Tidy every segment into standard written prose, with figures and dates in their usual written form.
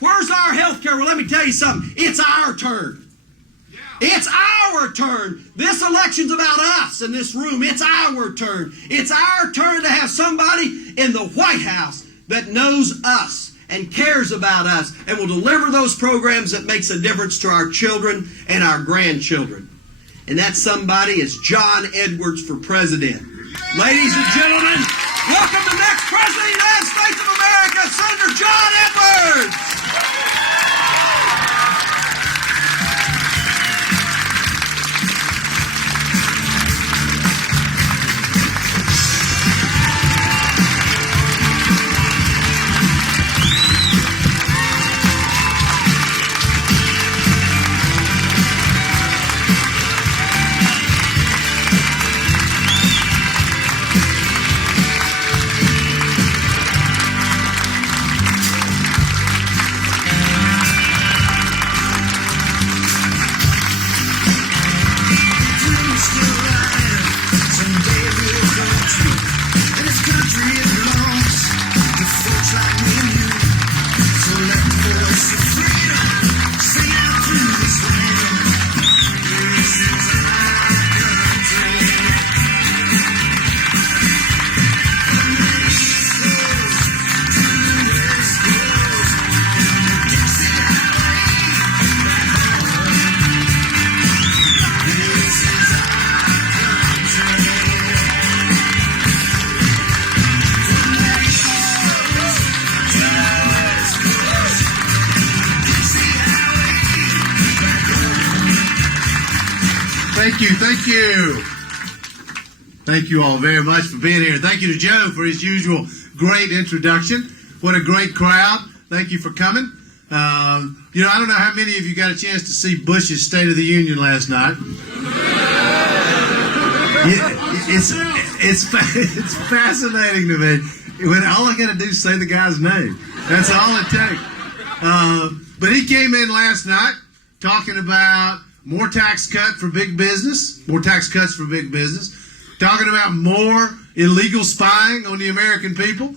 Where's our health care? Well, let me tell you something. It's our turn. It's our turn. This election's about us in this room. It's our turn. It's our turn to have somebody in the White House that knows us and cares about us and will deliver those programs that makes a difference to our children and our grandchildren. And that somebody is John Edwards for president. Ladies and gentlemen, welcome the next president of the United States of America, Senator John Edwards. Thank you. Thank you all very much for being here. Thank you to Joe for his usual great introduction. What a great crowd. Thank you for coming. I don't know how many of you got a chance to see Bush's State of the Union last night. It's fascinating to me. When all I got to do is say the guy's name. That's all it takes. But he came in last night talking about more tax cuts for big business, talking about more illegal spying on the American people.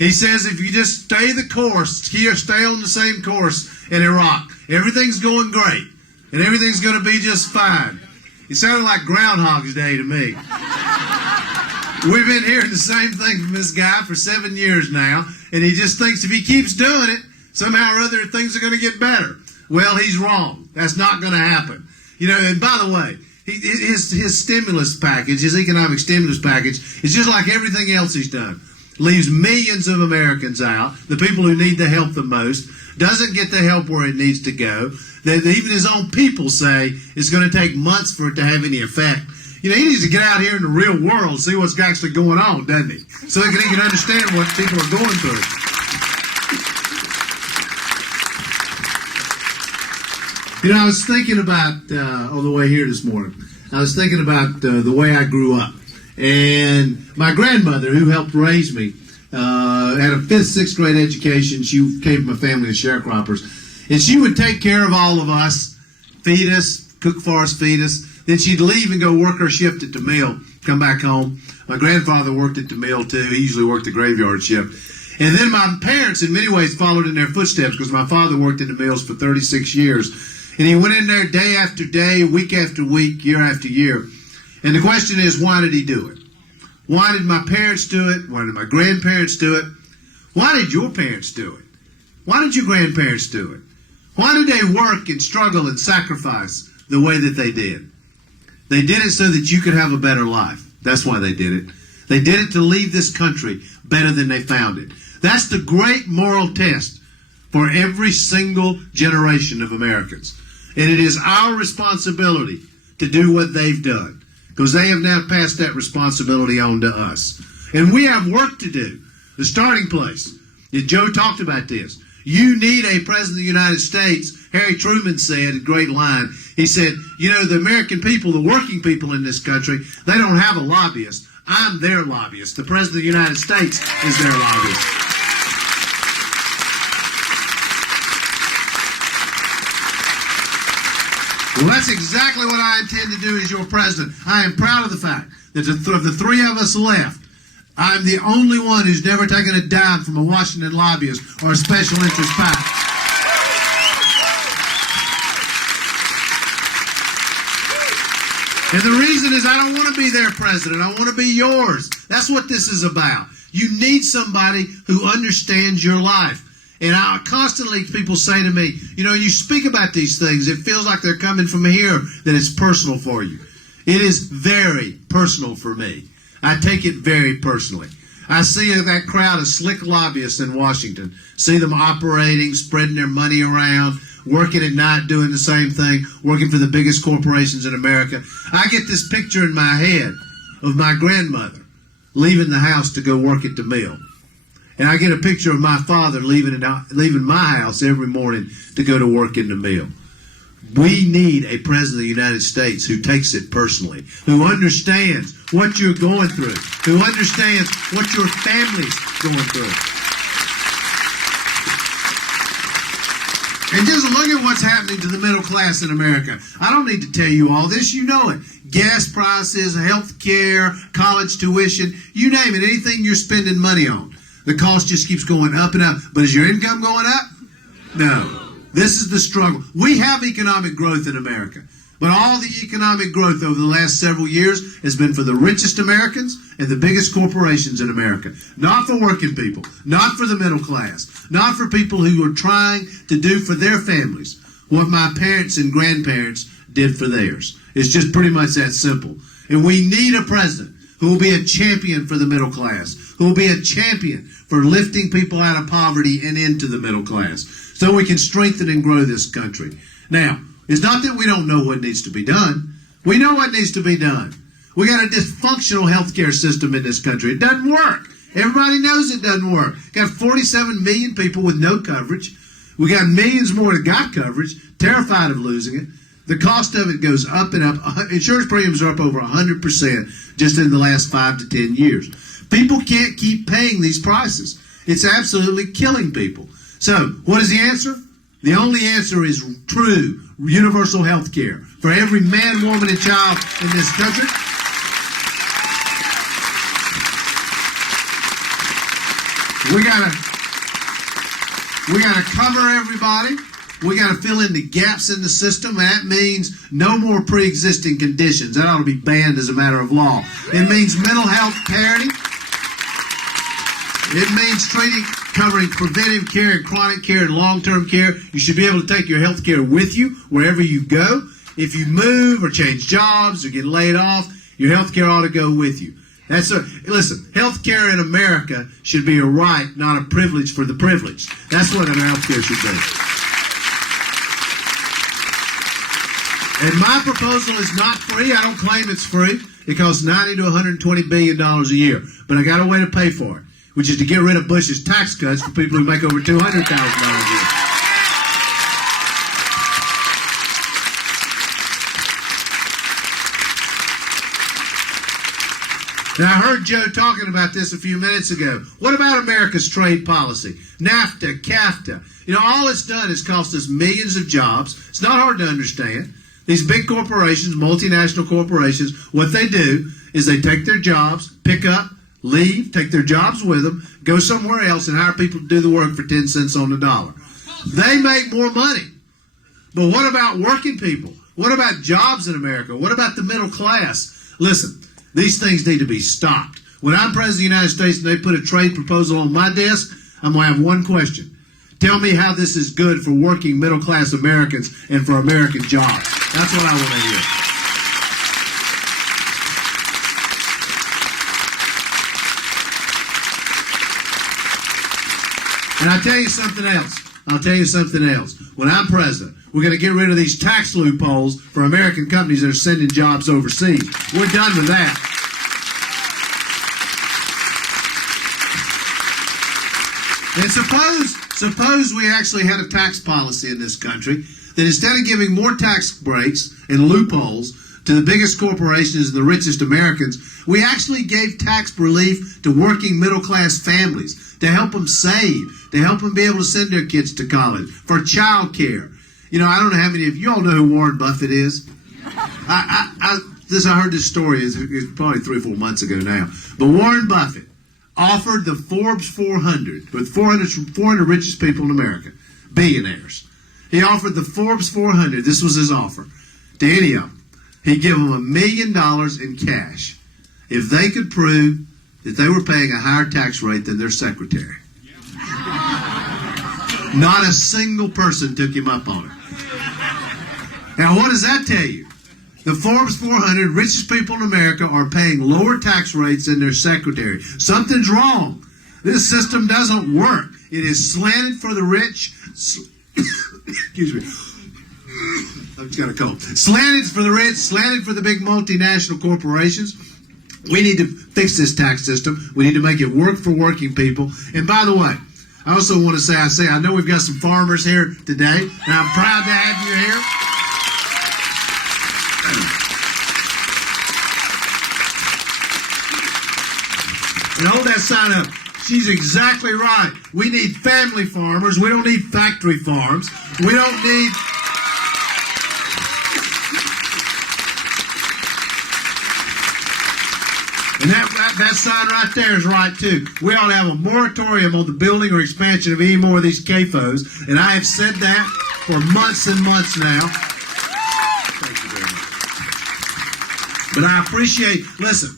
He says if you just stay the course, stay on the same course in Iraq, everything's going great, and everything's going to be just fine. It sounded like Groundhog's Day to me. We've been hearing the same thing from this guy for 7 years now, and he just thinks if he keeps doing it, somehow or other things are going to get better. Well, he's wrong. That's not going to happen. And by the way, his stimulus package, his economic stimulus package, is just like everything else he's done. Leaves millions of Americans out, the people who need the help the most, doesn't get the help where it needs to go, that even his own people say it's going to take months for it to have any effect. He needs to get out here in the real world and see what's actually going on, doesn't he? So he can understand what people are going through. I was thinking about, on the way here this morning, I was thinking about the way I grew up. And my grandmother, who helped raise me, had a 5th, 6th grade education. She came from a family of sharecroppers. And she would take care of all of us, feed us, cook for us, feed us. Then she'd leave and go work her shift at the mill, come back home. My grandfather worked at the mill, too. He usually worked the graveyard shift. And then my parents, in many ways, followed in their footsteps because my father worked in the mills for 36 years. And he went in there day after day, week after week, year after year. And the question is, why did he do it? Why did my parents do it? Why did my grandparents do it? Why did your parents do it? Why did your grandparents do it? Why did they work and struggle and sacrifice the way that they did? They did it so that you could have a better life. That's why they did it. They did it to leave this country better than they found it. That's the great moral test for every single generation of Americans. And it is our responsibility to do what they've done, because they have now passed that responsibility on to us. And we have work to do. The starting place, and Joe talked about this, you need a president of the United States. Harry Truman said, a great line, he said, the American people, the working people in this country, they don't have a lobbyist. I'm their lobbyist. The president of the United States is their lobbyist. Well, that's exactly what I intend to do as your president. I am proud of the fact that of the three of us left, I'm the only one who's never taken a dime from a Washington lobbyist or a special interest PAC. And the reason is I don't want to be their president. I want to be yours. That's what this is about. You need somebody who understands your life. And constantly people say to me, you speak about these things, it feels like they're coming from here, that it's personal for you. It is very personal for me. I take it very personally. I see that crowd of slick lobbyists in Washington, see them operating, spreading their money around, working at night doing the same thing, working for the biggest corporations in America. I get this picture in my head of my grandmother leaving the house to go work at the mill. And I get a picture of my father leaving my house every morning to go to work in the mill. We need a president of the United States who takes it personally, who understands what you're going through, who understands what your family's going through. And just look at what's happening to the middle class in America. I don't need to tell you all this. You know it. Gas prices, health care, college tuition, you name it, anything you're spending money on. The cost just keeps going up and up. But is your income going up? No. This is the struggle. We have economic growth in America. But all the economic growth over the last several years has been for the richest Americans and the biggest corporations in America. Not for working people. Not for the middle class. Not for people who are trying to do for their families what my parents and grandparents did for theirs. It's just pretty much that simple. And we need a president who will be a champion for the middle class, who will be a champion for lifting people out of poverty and into the middle class, so we can strengthen and grow this country. Now, it's not that we don't know what needs to be done. We know what needs to be done. We got a dysfunctional healthcare system in this country. It doesn't work. Everybody knows it doesn't work. Got 47 million people with no coverage. We got millions more that got coverage, terrified of losing it. The cost of it goes up and up. Insurance premiums are up over 100% just in the last 5 to 10 years. People can't keep paying these prices. It's absolutely killing people. So, what is the answer? The only answer is true universal health care for every man, woman, and child in this country. We gotta cover everybody. We got to fill in the gaps in the system, and that means no more pre-existing conditions. That ought to be banned as a matter of law. It means mental health parity. It means covering preventive care and chronic care and long-term care. You should be able to take your health care with you wherever you go. If you move or change jobs or get laid off, your health care ought to go with you. Listen, health care in America should be a right, not a privilege for the privileged. That's what our health care should be. And my proposal is not free. I don't claim it's free. It costs $90 to $120 billion a year. But I got a way to pay for it, which is to get rid of Bush's tax cuts for people who make over $200,000 a year. Now, I heard Joe talking about this a few minutes ago. What about America's trade policy? NAFTA, CAFTA. All it's done is cost us millions of jobs. It's not hard to understand. These big corporations, multinational corporations, what they do is they take their jobs, pick up, leave, take their jobs with them, go somewhere else and hire people to do the work for 10 cents on the dollar. They make more money. But what about working people? What about jobs in America? What about the middle class? Listen, these things need to be stopped. When I'm President of the United States and they put a trade proposal on my desk, I'm going to have one question. Tell me how this is good for working middle-class Americans and for American jobs. That's what I want to hear. And I'll tell you something else. When I'm president, we're going to get rid of these tax loopholes for American companies that are sending jobs overseas. We're done with that. And suppose we actually had a tax policy in this country that instead of giving more tax breaks and loopholes to the biggest corporations and the richest Americans, we actually gave tax relief to working middle-class families to help them save, to help them be able to send their kids to college, for child care. I don't know how many of you all know who Warren Buffett is. I heard this story, it's probably 3 or 4 months ago now. But Warren Buffett, offered the Forbes 400, with 400 richest people in America, billionaires. He offered the Forbes 400, this was his offer, to any of them. He'd give them $1 million in cash if they could prove that they were paying a higher tax rate than their secretary. Not a single person took him up on it. Now, what does that tell you? The Forbes 400 richest people in America are paying lower tax rates than their secretary. Something's wrong. This system doesn't work. It is slanted for the rich. Excuse me. I've just got a cold. Slanted for the rich, slanted for the big multinational corporations. We need to fix this tax system. We need to make it work for working people. And by the way, I also want to say, I know we've got some farmers here today, and I'm proud to have you here. And hold that sign up. She's exactly right. We need family farmers. We don't need factory farms. We don't need... And that sign right there is right, too. We ought to have a moratorium on the building or expansion of any more of these CAFOs. And I have said that for months and months now. Thank you very much. But I appreciate... Listen,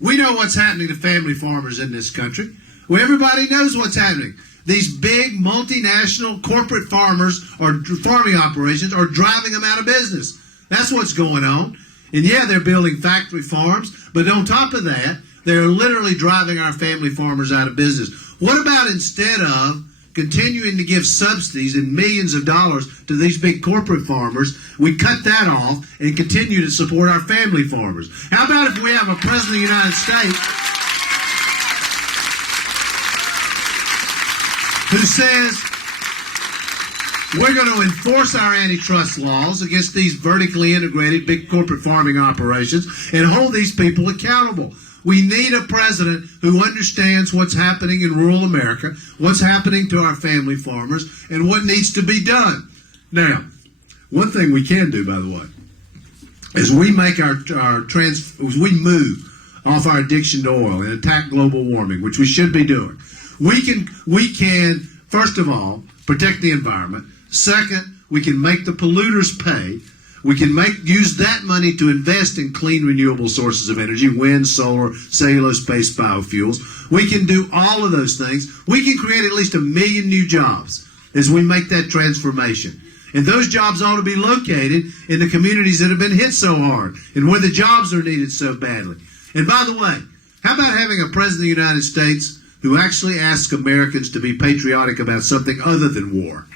we know what's happening to family farmers in this country. Well, everybody knows what's happening. These big multinational corporate farmers or farming operations are driving them out of business. That's what's going on. And yeah, they're building factory farms, but on top of that, they're literally driving our family farmers out of business. What about instead of continuing to give subsidies and millions of dollars to these big corporate farmers, we cut that off and continue to support our family farmers? How about if we have a president of the United States who says we're going to enforce our antitrust laws against these vertically integrated big corporate farming operations and hold these people accountable? We need a president who understands what's happening in rural America, what's happening to our family farmers, and what needs to be done. Now, one thing we can do, by the way, is we make we move off our addiction to oil and attack global warming, which we should be doing. We can, first of all, protect the environment. Second, we can make the polluters pay. We can use that money to invest in clean, renewable sources of energy, wind, solar, cellulose-based biofuels. We can do all of those things. We can create at least 1 million new jobs as we make that transformation. And those jobs ought to be located in the communities that have been hit so hard and where the jobs are needed so badly. And by the way, how about having a president of the United States who actually asks Americans to be patriotic about something other than war?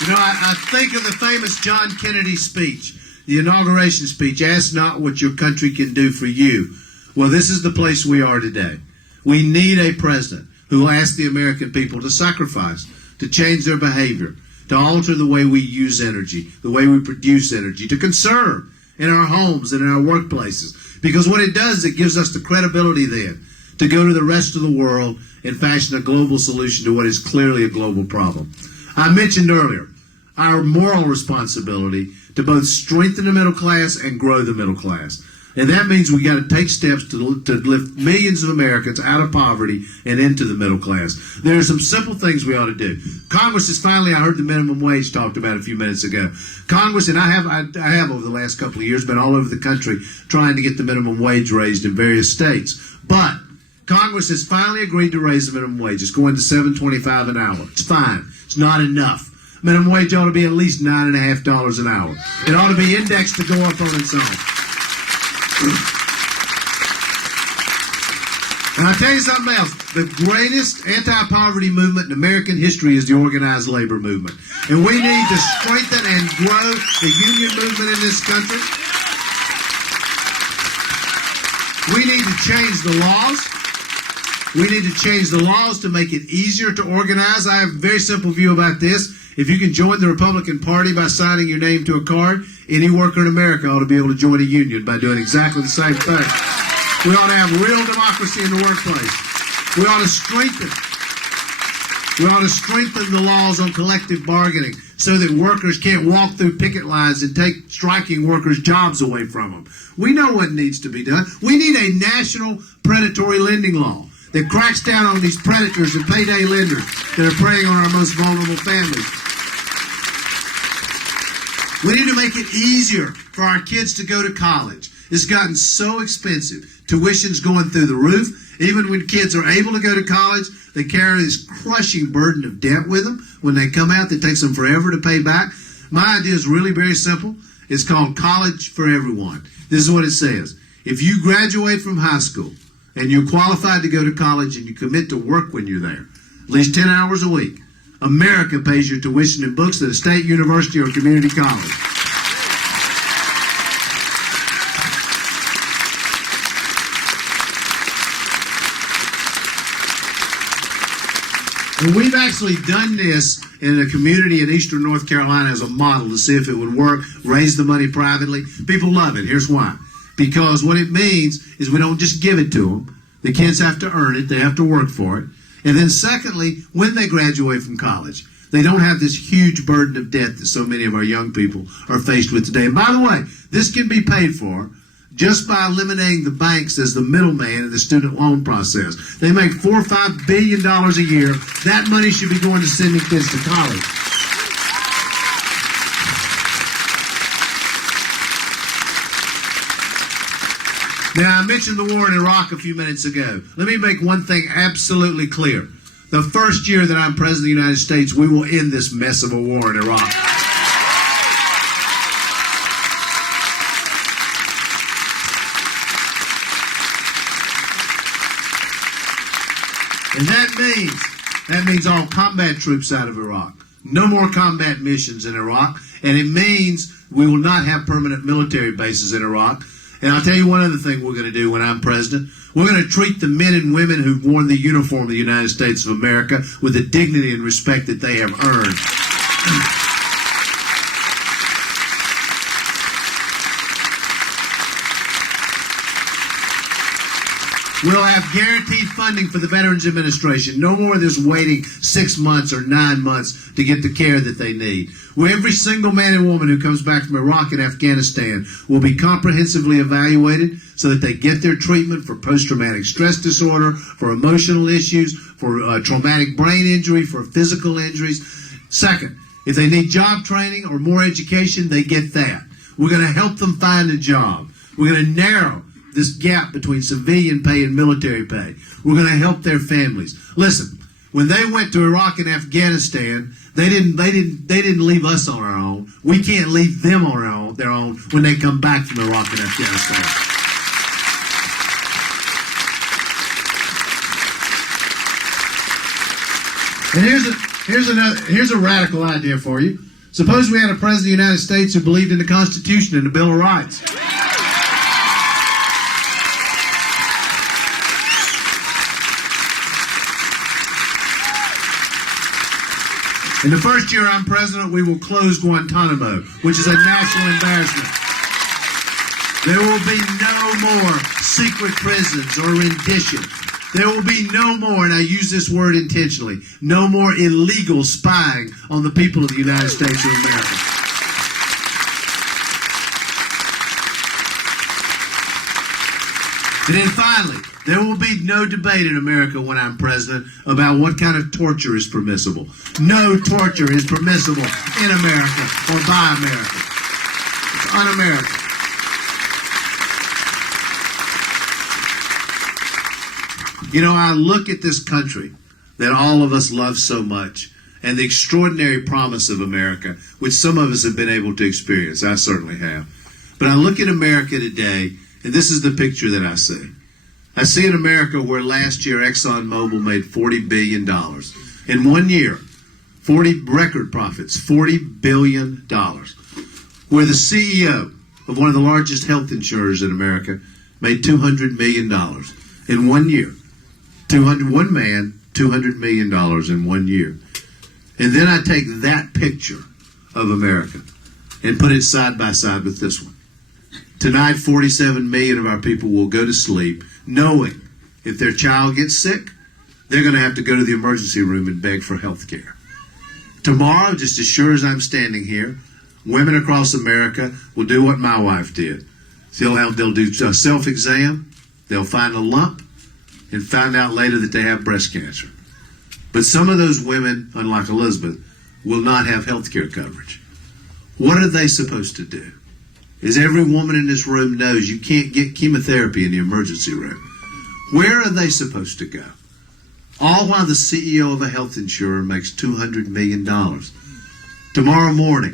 You know, I think of the famous John Kennedy speech, the inauguration speech, "Ask not what your country can do for you." Well, this is the place we are today. We need a president who will ask the American people to sacrifice, to change their behavior, to alter the way we use energy, the way we produce energy, to conserve in our homes and in our workplaces. Because what it does, it gives us the credibility then to go to the rest of the world and fashion a global solution to what is clearly a global problem. I mentioned earlier our moral responsibility to both strengthen the middle class and grow the middle class. And that means we got to take steps to lift millions of Americans out of poverty and into the middle class. There are some simple things we ought to do. Congress is finally, I heard the minimum wage talked about a few minutes ago. Congress, and I have over the last couple of years been all over the country trying to get the minimum wage raised in various states. But Congress has finally agreed to raise the minimum wage. It's going to $7.25 an hour. It's fine. It's not enough. Minimum wage ought to be at least $9.50 an hour. It ought to be indexed to go up on its own. And I'll tell you something else. The greatest anti-poverty movement in American history is the organized labor movement. And we need to strengthen and grow the union movement in this country. We need to change the laws. We need to change the laws to make it easier to organize. I have a very simple view about this. If you can join the Republican Party by signing your name to a card, any worker in America ought to be able to join a union by doing exactly the same thing. We ought to have real democracy in the workplace. We ought to strengthen. We ought to strengthen the laws on collective bargaining so that workers can't walk through picket lines and take striking workers' jobs away from them. We know what needs to be done. We need a national predatory lending law that cracks down on these predators and payday lenders that are preying on our most vulnerable families. We need to make it easier for our kids to go to college. It's gotten so expensive. Tuition's going through the roof. Even when kids are able to go to college, they carry this crushing burden of debt with them. When they come out, it takes them forever to pay back. My idea is really very simple. It's called College for Everyone. This is what it says. If you graduate from high school and you're qualified to go to college and you commit to work when you're there, at least 10 hours a week, America pays your tuition and books at a state university or community college. And we've actually done this in a community in eastern North Carolina as a model to see if it would work, raise the money privately. People love it. Here's why. Because what it means is we don't just give it to them. The kids have to earn it. They have to work for it. And then secondly, when they graduate from college, they don't have this huge burden of debt that so many of our young people are faced with today. And by the way, this can be paid for just by eliminating the banks as the middleman in the student loan process. They make $4 or $5 billion a year. That money should be going to sending kids to college. Now, I mentioned the war in Iraq a few minutes ago. Let me make one thing absolutely clear. The first year that I'm President of the United States, we will end this mess of a war in Iraq. And that means all combat troops out of Iraq. No more combat missions in Iraq. And it means we will not have permanent military bases in Iraq. And I'll tell you one other thing we're going to do when I'm president. We're going to treat the men and women who've worn the uniform of the United States of America with the dignity and respect that they have earned. We'll have guaranteed funding for the Veterans Administration. No more of this waiting 6 months or 9 months to get the care that they need. Where every single man and woman who comes back from Iraq and Afghanistan will be comprehensively evaluated so that they get their treatment for post-traumatic stress disorder, for emotional issues, for traumatic brain injury, for physical injuries. Second, if they need job training or more education, they get that. We're going to help them find a job. We're going to narrow this gap between civilian pay and military pay. We're going to help their families. Listen, when they went to Iraq and Afghanistan, they didn't leave us on our own. We can't leave them on their own when they come back from Iraq and Afghanistan. And here's a radical idea for you. Suppose we had a president of the United States who believed in the Constitution and the Bill of Rights. In the first year I'm president, we will close Guantanamo, which is a national embarrassment. There will be no more secret prisons or rendition. There will be no more, and I use this word intentionally, no more illegal spying on the people of the United States of America. And then finally, there will be no debate in America when I'm president about what kind of torture is permissible. No torture is permissible in America or by America. It's un-American. You know, I look at this country that all of us love so much and the extraordinary promise of America, which some of us have been able to experience. I certainly have. But I look at America today, and this is the picture that I see. I see an America where last year ExxonMobil made $40 billion. In 1 year, 40 record profits, $40 billion. Where the CEO of one of the largest health insurers in America made $200 million in 1 year. One man, $200 million in 1 year. And then I take that picture of America and put it side by side with this one. Tonight, 47 million of our people will go to sleep knowing if their child gets sick, they're going to have to go to the emergency room and beg for health care. Tomorrow, just as sure as I'm standing here, women across America will do what my wife did. They'll do a self-exam, they'll find a lump, and find out later that they have breast cancer. But some of those women, unlike Elizabeth, will not have health care coverage. What are they supposed to do? As every woman in this room knows, you can't get chemotherapy in the emergency room. Where are they supposed to go? All while the CEO of a health insurer makes $200 million. Tomorrow morning,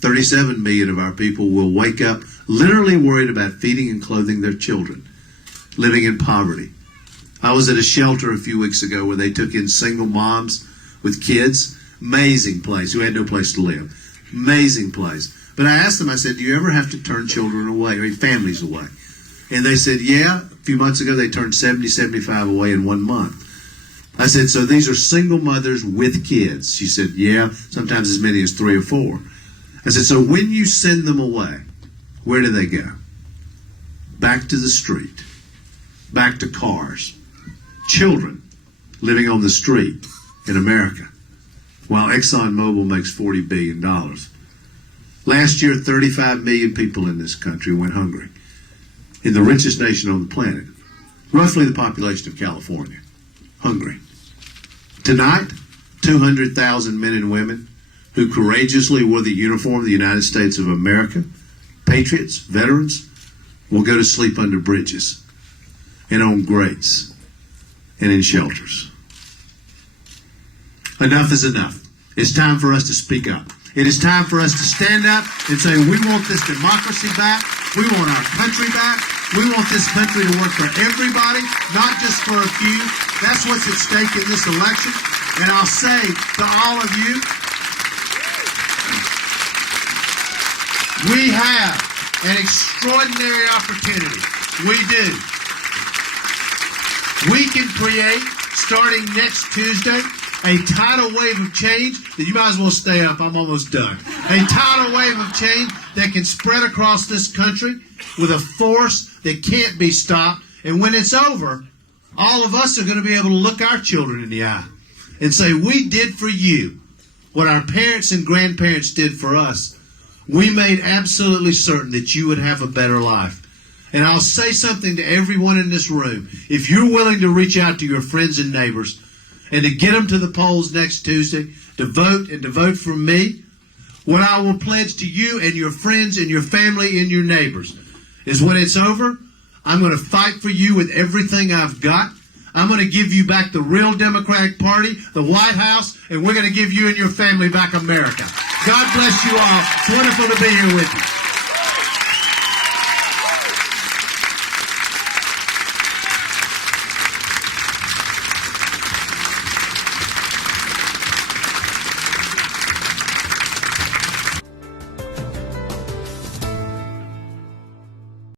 37 million of our people will wake up literally worried about feeding and clothing their children, living in poverty. I was at a shelter a few weeks ago where they took in single moms with kids. Amazing place, who had no place to live. Amazing place. But I asked them, I said, do you ever have to turn children away, or families away? And they said, yeah. A few months ago, they turned 70, 75 away in 1 month. I said, so these are single mothers with kids? She said, yeah, sometimes as many as 3 or 4. I said, so when you send them away, where do they go? Back to the street, back to cars. Children living on the street in America, while ExxonMobil makes $40 billion. Last year, 35 million people in this country went hungry. In the richest nation on the planet, roughly the population of California, hungry. Tonight, 200,000 men and women who courageously wore the uniform of the United States of America, patriots, veterans, will go to sleep under bridges and on grates and in shelters. Enough is enough. It's time for us to speak up. It is time for us to stand up and say, we want this democracy back. We want our country back. We want this country to work for everybody, not just for a few. That's what's at stake in this election. And I'll say to all of you, we have an extraordinary opportunity. We do. We can create, starting next Tuesday, a tidal wave of change that you might as well stay up. I'm almost done. A tidal wave of change that can spread across this country with a force that can't be stopped. And when it's over, all of us are going to be able to look our children in the eye and say, we did for you what our parents and grandparents did for us. We made absolutely certain that you would have a better life. And I'll say something to everyone in this room. If you're willing to reach out to your friends and neighbors and to get them to the polls next Tuesday to vote for me, what I will pledge to you and your friends and your family and your neighbors is when it's over, I'm going to fight for you with everything I've got. I'm going to give you back the real Democratic Party, the White House, and we're going to give you and your family back America. God bless you all. It's wonderful to be here with you.